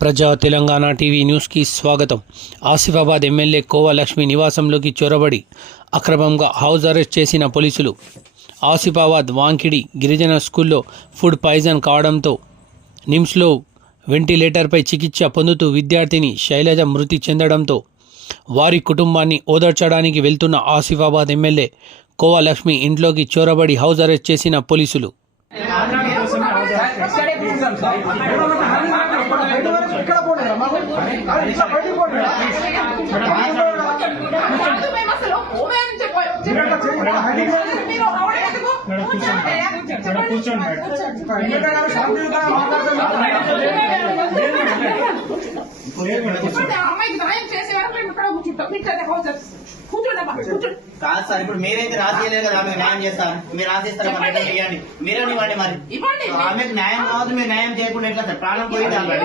ప్రజా తెలంగాణ టీవీ న్యూస్కి స్వాగతం. ఆసిఫాబాద్ ఎమ్మెల్యే కోవా లక్ష్మి నివాసంలోకి చొరబడి అక్రమంగా హౌస్ అరెస్ట్ చేసిన పోలీసులు. ఆసిఫాబాద్ వాంకిడి గిరిజన స్కూల్లో ఫుడ్ పాయిజన్ కావడంతో నిమ్స్లో వెంటిలేటర్పై చికిత్స పొందుతూ విద్యార్థిని శైలజ మృతి చెందడంతో వారి కుటుంబాన్ని ఓదార్చడానికి వెళ్తున్న ఆసిఫాబాద్ ఎమ్మెల్యే కోవా లక్ష్మి ఇంట్లోకి చొరబడి హౌస్ అరెస్ట్ చేసిన పోలీసులు. కాదు సార్, ఇప్పుడు మీరైతే రాజీయలేదు కదా, ఆమెకు న్యాయం చేస్తారు. మీరు రాసిస్తారా? ఇవ్వండి, మీరే ఇవ్వండి. మరి ఆమెకు న్యాయం కావద్దు, మీరు న్యాయం చేయకుండా ఎట్లా సార్? ప్రాణం పోయింది.